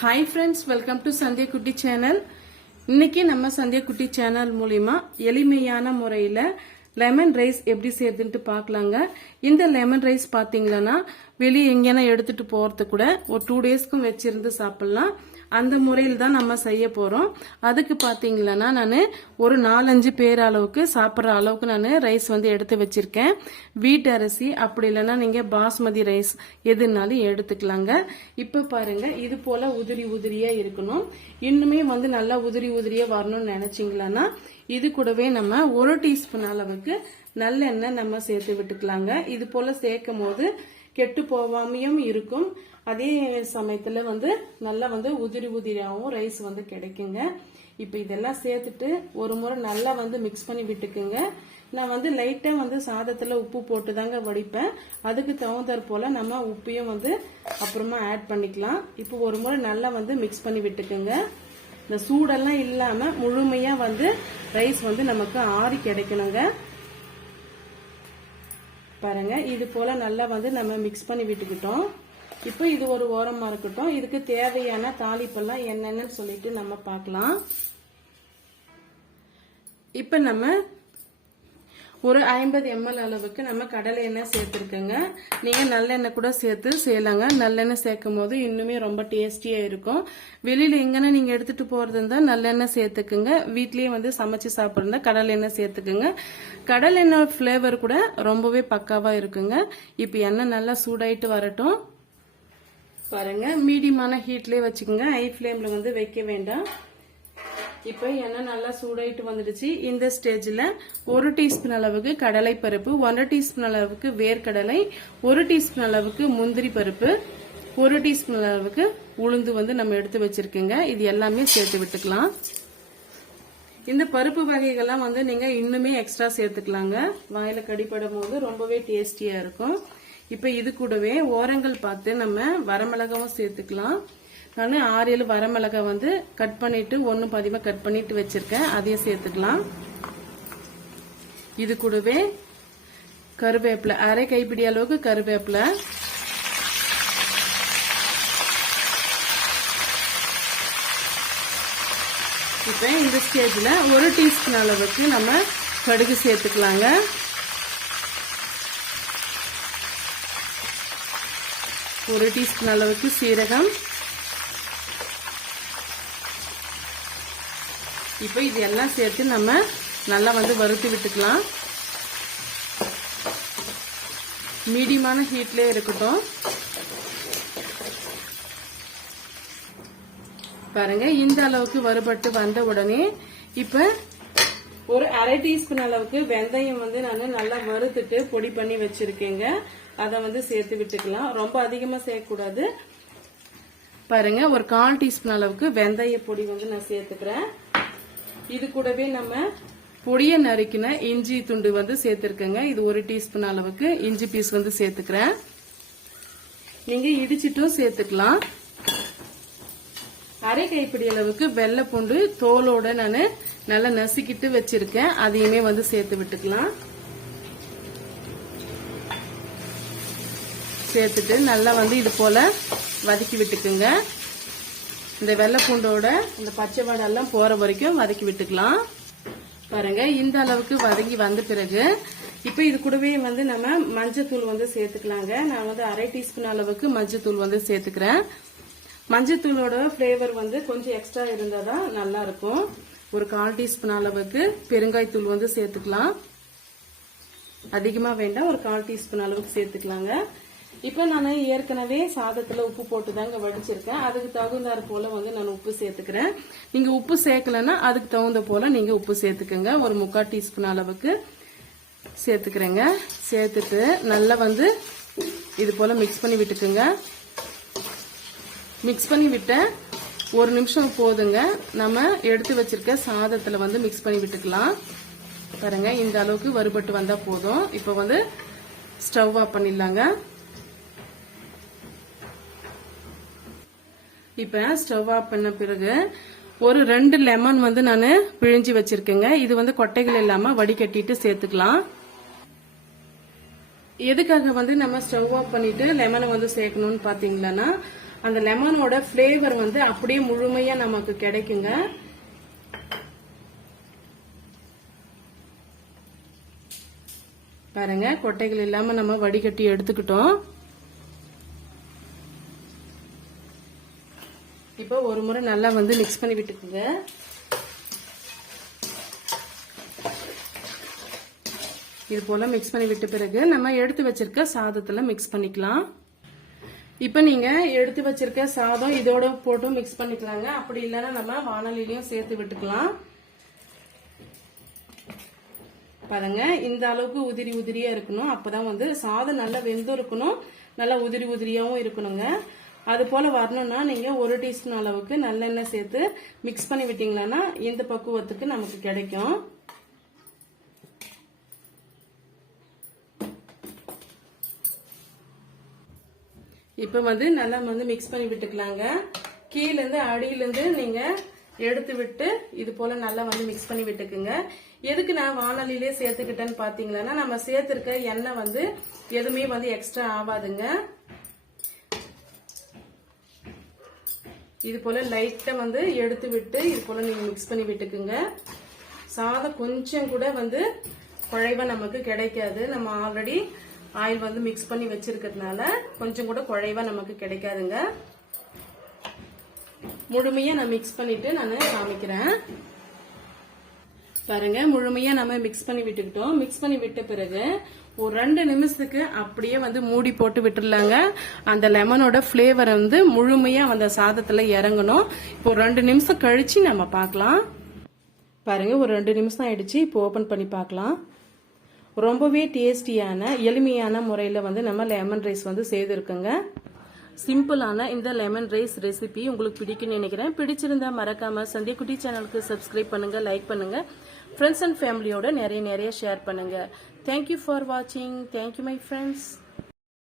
Hi friends welcome to Sandhya Kutty channel இன்னைக்கு நம்ம சந்திய குட்டி சேனல் மூலிமா எளிமையான முறையில் லெமன் ரைஸ் எப்படி செய்யறதுன்ட்டு பார்க்கலாங்க. இந்த லெமன் ரைஸ் பார்த்தீங்கன்னா வெளியே எங்கேனா எடுத்துட்டு போகிறது கூட ஒரு டூ டேஸ்க்கும் வச்சிருந்து சாப்பிட்லாம். அந்த முறையில் தான் நம்ம செய்ய போகிறோம் அதுக்கு பார்த்தீங்களன்னா நான் ஒரு நாலஞ்சு பேர் அளவுக்கு சாப்பிட்ற அளவுக்கு நான் ரைஸ் வந்து எடுத்து வச்சிருக்கேன். வீட்டு அரிசி அப்படி இல்லைன்னா நீங்கள் பாஸ்மதி ரைஸ் எதுனாலும் எடுத்துக்கலாங்க. இப்போ பாருங்கள் இது போல் உதிரி உதிரியாக இருக்கணும். இன்னுமே வந்து நல்லா உதிரி உதிரியாக வரணும்னு நினச்சிங்களான்னா இது கூடவே நம்ம ஒரு டீஸ்பூன் அளவுக்கு நல்லெண்ணெய் நம்ம சேர்த்து விட்டுக்கலாங்க. இது போல் சேர்க்கும் போது கெட்டு போகாமையும் இருக்கும். அதே சமயத்துல வந்து நல்லா வந்து உதிரி உதிரியாகவும் ரைஸ் வந்து கிடைக்குங்க. இப்போ இதெல்லாம் சேர்த்துட்டு ஒரு முறை நல்லா வந்து மிக்ஸ் பண்ணி விட்டுக்குங்க. நான் வந்து லைட்டா வந்து சாதத்துல உப்பு போட்டு தாங்க வடிப்பேன். அதுக்கு தகுந்தாற் போல நம்ம உப்பையும் வந்து அப்புறமா ஆட் பண்ணிக்கலாம். இப்போ ஒரு முறை நல்லா வந்து மிக்ஸ் பண்ணி விட்டுக்குங்க. இந்த சூடெல்லாம் இல்லாம முழுமையா வந்து ரைஸ் வந்து நமக்கு ஆறி கிடைக்கணுங்க. பாருங்க இது போல நல்லா வந்து நம்ம மிக்ஸ் பண்ணி விட்டுக்கிட்டோம். இப்போ இது ஒரு ஓரமா இருக்கட்டும். இதுக்கு தேவையான தாளிப்பெல்லாம் என்னென்னு சொல்லிட்டு நம்ம பார்க்கலாம். இப்போ நம்ம ஒரு ஐம்பது எம்எல் அளவுக்கு நம்ம கடலை எண்ணெய் சேர்த்துருக்கோங்க. நீங்கள் நல்லெண்ணெய் கூட சேர்த்து செய்யலாங்க. நல்லெண்ணெய் சேர்க்கும் போது இன்னுமே ரொம்ப டேஸ்டியாக இருக்கும். வெளியில் எங்கன்னா நீங்கள் எடுத்துகிட்டு போகிறது இருந்தால் நல்லெண்ணெய் சேர்த்துக்குங்க. வீட்லேயே வந்து சமைச்சு சாப்பிட்றதா கடலை எண்ணெய் சேர்த்துக்குங்க. கடலை எண்ணெய் ஃப்ளேவர் கூட ரொம்பவே பக்காவாக இருக்குங்க. இப்போ எண்ணெய் நல்லா சூடாயிட்டு வரட்டும். பாருங்கள் மீடியமான ஹீட்லேயே வச்சுக்கோங்க. ஹை ஃப்ளேமில் வந்து வைக்க வேண்டாம். இப்போ எண்ணெய் நல்லா சூடாயிட்டு வந்துடுச்சு. இந்த ஸ்டேஜில் ஒரு டீஸ்பூன் அளவுக்கு கடலை பருப்பு ஒன்றரை டீஸ்பூன் அளவுக்கு வேர்க்கடலை ஒரு டீஸ்பூன் அளவுக்கு முந்திரி பருப்பு ஒரு டீஸ்பூன் அளவுக்கு உளுந்து வந்து நம்ம எடுத்து வச்சிருக்கோங்க. இது எல்லாமே சேர்த்து விட்டுக்கலாம். இந்த பருப்பு வகைகள்லாம் வந்து நீங்க இன்னுமே எக்ஸ்ட்ரா சேர்த்துக்கலாங்க. வாயில கடிப்படும் போது ரொம்பவே டேஸ்டியா இருக்கும். இப்போ இது கூடவே ஓரங்கள் பார்த்து நம்ம வரமிளகாவும் சேர்த்துக்கலாம். நான் ஆறு ஏழு வரமிளகாய் வந்து கட் பண்ணிட்டு ஒன்று பதிவாக கட் பண்ணிட்டு வச்சிருக்கேன். அதையும் சேர்த்துக்கலாம். இது கூடவே கருவேப்பிலை அரை கைப்பிடி அளவுக்கு கருவேப்பிலை. இப்போ இந்த ஸ்டேஜில் ஒரு டீஸ்பூன் அளவுக்கு நம்ம கடுகு சேர்த்துக்கலாங்க. ஒரு டீஸ்பூன் அளவுக்கு சீரகம். இப்போ இது எல்லாம் சேர்த்து நம்ம நல்லா வந்து வறுத்து விட்டுக்கலாம். மீடியமான ஹீட்லேயே இருக்கட்டும். பாருங்க இந்த அளவுக்கு வறுபட்டு வந்த உடனே இப்போ ஒரு அரை டீஸ்பூன் அளவுக்கு வெந்தயம் வந்து நான் நல்லா வறுத்துட்டு பொடி பண்ணி வச்சிருக்கேங்க. அதை வந்து சேர்த்து விட்டுக்கலாம். ரொம்ப அதிகமா சேர்க்கக்கூடாது. பாருங்க ஒரு கால் டீஸ்பூன் அளவுக்கு வெந்தய பொடி வந்து நான் சேர்த்துக்கிறேன். இது கூடவே நம்ம பொடிய நறுக்கின இஞ்சி துண்டு வந்து சேர்த்துருக்கேங்க. இது ஒரு டீஸ்பூன் அளவுக்கு இஞ்சி பீஸ் வந்து சேர்த்துக்கிறேன். நீங்க இடிச்சிட்டும் சேர்த்துக்கலாம். அரை கைப்பிடி அளவுக்கு வெள்ளை பூண்டு தோலோட நான் நல்லா நசுக்கிட்டு வச்சிருக்கேன். அதையுமே வந்து சேர்த்து விட்டுக்கலாம். சேர்த்துட்டு நல்லா வந்து இது போல வதக்கி விட்டுக்குங்க. இந்த வெள்ளை பூண்டோட இந்த பச்சை வடெல்லாம் போற வரைக்கும் வதக்கி விட்டுக்கலாம். பாருங்க இந்த அளவுக்கு வதங்கி வந்த பிறகு இப்போ இது கூடவே வந்து நம்ம மஞ்சத்தூள் வந்து சேர்த்துக்கலாங்க. நான் வந்து அரை டீஸ்பூன் அளவுக்கு மஞ்சத்தூள் வந்து சேர்த்துக்கிறேன். மஞ்சத்தூளோட ஃப்ளேவர் வந்து கொஞ்சம் எக்ஸ்ட்ரா இருந்தால் தான் நல்லா இருக்கும் ஒரு கால் டீஸ்பூன் அளவுக்கு பெருங்காய்த்தூள் வந்து சேர்த்துக்கலாம். அதிகமாக வேண்டாம் ஒரு கால் டீஸ்பூன் அளவுக்கு சேர்த்துக்கலாங்க. இப்போ நான் ஏற்கனவே சாதத்தில் உப்பு போட்டு தாங்க வடிச்சிருக்கேன். அதுக்கு தகுந்தாற் போல வந்து நான் உப்பு சேர்த்துக்கிறேன். நீங்கள் உப்பு சேர்க்கலன்னா அதுக்கு தகுந்த போல நீங்கள் உப்பு சேர்த்துக்கோங்க. ஒரு முக்கால் டீஸ்பூன் அளவுக்கு சேர்த்துக்கிறேங்க. சேர்த்துட்டு நல்லா வந்து இது போல மிக்ஸ் பண்ணி விட்டுக்குங்க. மிக்ஸ் பண்ணி விட்டேன் ஒரு நிமிஷம் போதுங்க. நம்ம எடுத்து வச்சிருக்க சாதத்தில் வந்து மிக்ஸ் பண்ணி விட்டுக்கலாம். பாருங்க இந்த அளவுக்கு வறுபட்டு வந்தா போதும். இப்போ வந்து ஸ்டவ் ஆஃப் பண்ணிடலாங்க. இப்போ ஸ்டவ் ஆஃப் பண்ண பிறகு ஒரு ரெண்டு லெமன் வந்து நான் பிழிஞ்சு வச்சிருக்கேங்க. இது வந்து கொட்டைகள் இல்லாமல் வடிகட்டிட்டு சேர்த்துக்கலாம். எதுக்காக வந்து நம்ம ஸ்டவ் ஆஃப் பண்ணிட்டு லெமனை வந்து சேர்க்கணும்னு பார்த்தீங்கன்னா அந்த லெமனோட ஃப்ளேவர் வந்து அப்படியே முழுமையா நமக்கு கிடைக்குங்க. பாருங்க கொட்டைகள் இல்லாம நம்ம வடிகட்டி எடுத்துக்கிட்டோம். இப்போ ஒரு முறை நல்லா வந்து மிக்ஸ் பண்ணி விட்டுக்குங்க. இது போல் மிக்ஸ் பண்ணி விட்ட பிறகு நம்ம எடுத்து வச்சிருக்க சாதத்தில் மிக்ஸ் பண்ணிக்கலாம். இப்போ நீங்கள் எடுத்து வச்சிருக்க சாதம் இதோட போட்டும் மிக்ஸ் பண்ணிக்கலாங்க. அப்படி இல்லைன்னா நம்ம வானொலியிலையும் சேர்த்து விட்டுக்கலாம். பாருங்க இந்த அளவுக்கு உதிரி உதிரியா இருக்கணும். அப்பதான் வந்து சாதம் நல்லா வெந்தும் இருக்கணும் நல்லா உதிரி உதிரியாவும் இருக்கணுங்க. அது போல வரணும்னா நீங்க ஒரு டீஸ்பூன் அளவுக்கு நல்லெண்ணெய் சேர்த்து மிக்ஸ் பண்ணி விட்டீங்கன்னா இந்த பக்குவத்துக்கு நமக்கு கிடைக்கும். இப்போ வந்து நல்லா வந்து மிக்ஸ் பண்ணி விட்டுக்கலாங்க. கீழேருந்து அடியிலேருந்து நீங்க எடுத்து விட்டு இது போல நல்லா வந்து மிக்ஸ் பண்ணி விட்டுக்குங்க. எதுக்கு நான் வானொலியிலே சேர்த்துக்கிட்டேன்னு பார்த்தீங்கன்னா நம்ம சேர்த்துருக்க எண்ணெய் வந்து எதுவுமே வந்து எக்ஸ்ட்ரா ஆகாதுங்க இது போல லைட்டை வந்து எடுத்து விட்டு இது போல நீங்க மிக்ஸ் பண்ணி விட்டுக்குங்க. சாதம் கொஞ்சம் கூட வந்து குழைவா நமக்கு கிடைக்காது. நம்ம ஆல்ரெடி ஆயில் வந்து மிக்ஸ் பண்ணி வச்சிருக்கிறதுனால கொஞ்சம் கூட குழைவா நமக்கு கிடைக்காதுங்க. முழுமையா நான் மிக்ஸ் பண்ணிட்டு நான் காமிக்கிறேன். பாருங்க முழுமையா நம்ம மிக்ஸ் பண்ணி விட்டுக்கிட்டோம். மிக்ஸ் பண்ணி விட்ட பிறகு ஒரு ரெண்டு நிமிஷத்துக்கு அப்படியே வந்து மூடி போட்டு விட்டுருலாங்க. அந்த லெமனோட ஃப்ளேவர் வந்து முழுமையா அந்த சாதத்துல இறங்கணும். இப்போ ஒரு ரெண்டு நிமிஷம் கழிச்சு நம்ம பார்க்கலாம். பாருங்க ஒரு ரெண்டு நிமிஷம் ஆயிடுச்சு. இப்போ ஓபன் பண்ணி பார்க்கலாம். ரொம்பவே டேஸ்டியான எளிமையான முறையில் வந்து நம்ம லெமன் ரைஸ் வந்து செய்திருக்கோங்க. சிம்பிளான இந்த லெமன் ரைஸ் ரெசிபி உங்களுக்கு பிடிக்கும்னு நினைக்கிறேன். பிடிச்சிருந்தா மறக்காம சந்தியக்குட்டி சேனலுக்கு சப்ஸ்கிரைப் பண்ணுங்க லைக் பண்ணுங்க. ஃப்ரெண்ட்ஸ் அண்ட் ஃபேமிலியோட நிறைய நிறைய ஷேர் பண்ணுங்க. Thank you for watching. Thank you my friends.